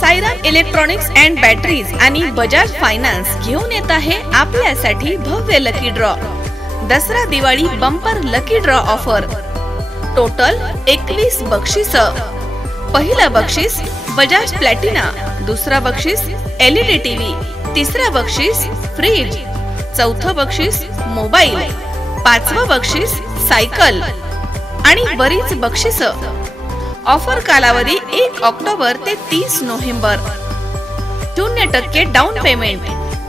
Sairam electronics and batteries आणि Bajaj finance घेऊन येत आहे आपल्यासाठी भव्य lucky draw. Dussehra Diwali bumper lucky draw offer. Total 21 बक्षीस। पहिला बक्षीस बजाज प्लॅटिना, दुसरा बक्षीस LED टीव्ही, तिसरा बक्षीस फ्रीज, चौथा बक्षीस मोबाईल, पाचवा बक्षीस सायकल आणि बरीच बक्षीस। ऑफर कालावधी 1 ऑक्टोबर ते 30 November. 0% down payment.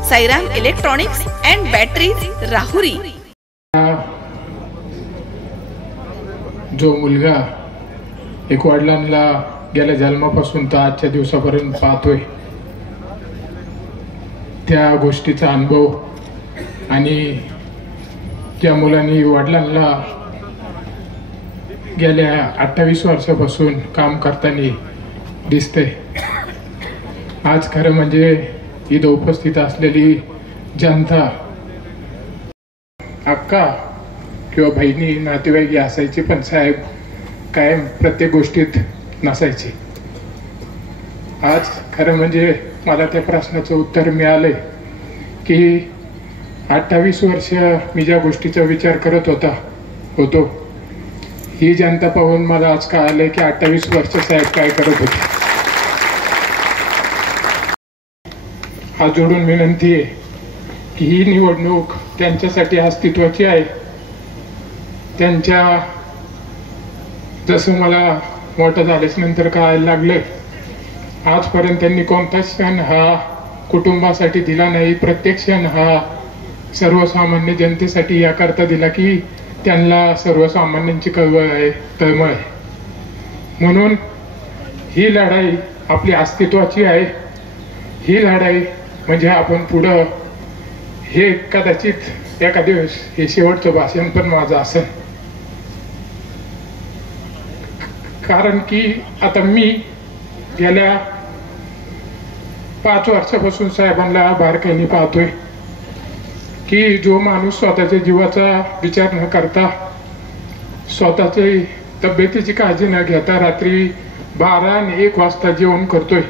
Sairam electronics and batteries, Rahuri. जो मुलगा एक वडिलांना गेल्या जन्मापासून तर आजच्या दिवसापर्यंत पाहतोय, त्या गोष्टीचा अनुभव आणि ज्या मुलांनी वडिलांना गेल्या 28 वर्षापासून काम करताना दिसते, आज खरं म्हणजे इथं उपस्थित असलेली जनता, अक्का किंवा बहिणी नातेवाईक असायची, पण साहेब कायम प्रत्येक गोष्टीत नसायची। आज खरं म्हणजे मला त्या प्रश्नाचं उत्तर मिळालंय की 28 वर्ष मी ज्या गोष्टीचा विचार करत होतो ही जनता पाहून मला आज कळालंय की 28 वर्ष साहेब काय करत होते। हात जोडून विनंती आहे की ही निवडणूक त्यांच्यासाठी अस्तित्वाची आहे। त्यांच्या जसं मला मोठं झाल्याच नंतर कळायला लागलं, आजपर्यंत त्यांनी कोणताच क्षण हा कुटुंबासाठी दिला नाही। प्रत्येक क्षण हा सर्वसामान्य जनतेसाठी याकरता दिला की त्यांना सर्वसामान्यांची कळवळ आहे, तळमळ आहे। म्हणून ही लढाई आपली अस्तित्वाची आहे। ही लढाई म्हणजे आपण पुढं, हे कदाचित एका दिवस हे शेवटचं भाषण पण माझं असेल, कारण की आता मी गेल्या 5 वर्षापासून साहेबांना बारकाईने पाहतोय की जो माणूस स्वतःच्या जीवाचा विचार न करता, स्वतःची तब्येतीची काळजी न घेता रात्री 12 आणि 1 वाजता जेवण करतोय,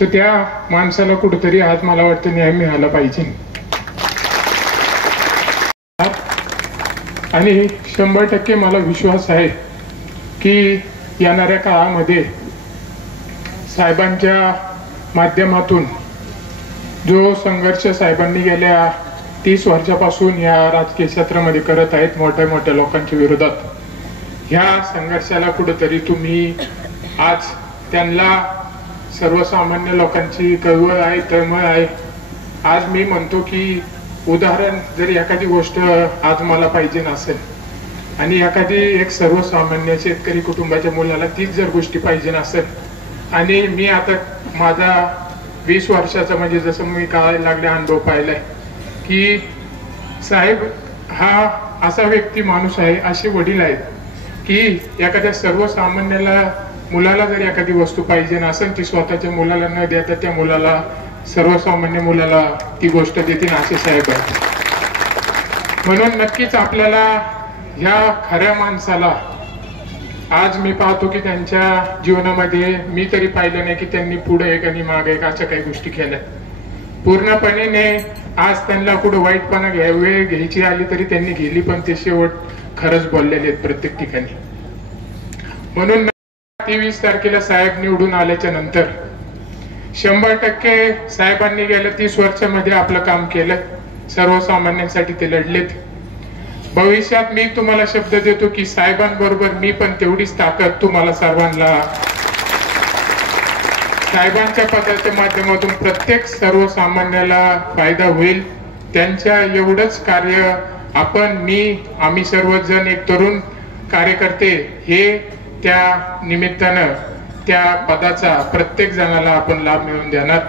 तर त्या माणसाला कुठेतरी आज मला वाटतं न्याय मिळाला पाहिजे। आणि 100% मला विश्वास आहे की येणाऱ्या काळामध्ये साहेबांच्या माध्यमातून जो संघर्ष साहेबांनी गेल्या 30 वर्षापासून या राजकीय क्षेत्रामध्ये करत आहेत मोठ्या मोठ्या लोकांच्या विरोधात, ह्या संघर्षाला कुठेतरी तुम्ही आज त्यांना सर्वसामान्य लोकांची कळवळ आहे, तळमळ आहे। आज मी म्हणतो की उदाहरण जर एखादी गोष्ट आज मला पाहिजे नसेल आणि एखादी एक सर्वसामान्य शेतकरी कुटुंबाच्या मुलाला तीच जर गोष्टी पाहिजे नसेल, आणि मी आता माझा 20 वर्षाचा म्हणजे जसं मी कळायला लागले अनुभव पाहिलाय की साहेब हा असा व्यक्ती माणूस आहे, असे वडील आहेत की एखाद्या सर्वसामान्याला मुलाला जर एखादी वस्तू पाहिजे नसेल, ती स्वतःच्या मुलाला न देता त्या मुलाला, सर्वसामान्य मुलाला ती गोष्ट देतील असे साहेब आहेत। म्हणून नक्कीच आपल्याला ह्या खऱ्या माणसाला आज मी पाहतो की त्यांच्या जीवनामध्ये मी तरी पाहिलं नाही की त्यांनी पुढे एक आणि मागे एक अशा काही गोष्टी केल्या पूर्णपणे। आज त्यांना कुठं वाईटपणा वेळ घ्यायची आली तरी त्यांनी गेली, पण ते शेवट खरंच बोललेले आहेत प्रत्येक ठिकाणी। म्हणून 23 तारखेला साहेब निवडून आल्याच्या नंतर 100% साहेबांनी गेल्या 30 वर्षामध्ये आपलं काम केलं, सर्वसामान्यांसाठी ते लढलेत। भविष्यात मी तुम्हाला शब्द देतो की साहेबांबरोबर मी पण तेवढीच ताकद तुम्हाला सर्वांना साहेबांच्या पदाच्या माध्यमातून प्रत्येक सर्वसामान्याला फायदा होईल, त्यांच्या एवढंच कार्य आपण, आम्ही सर्वजण एक तरुण कार्यकर्ते हे त्या निमित्तानं त्या पदाचा प्रत्येक जणाला आपण लाभ मिळवून देणार।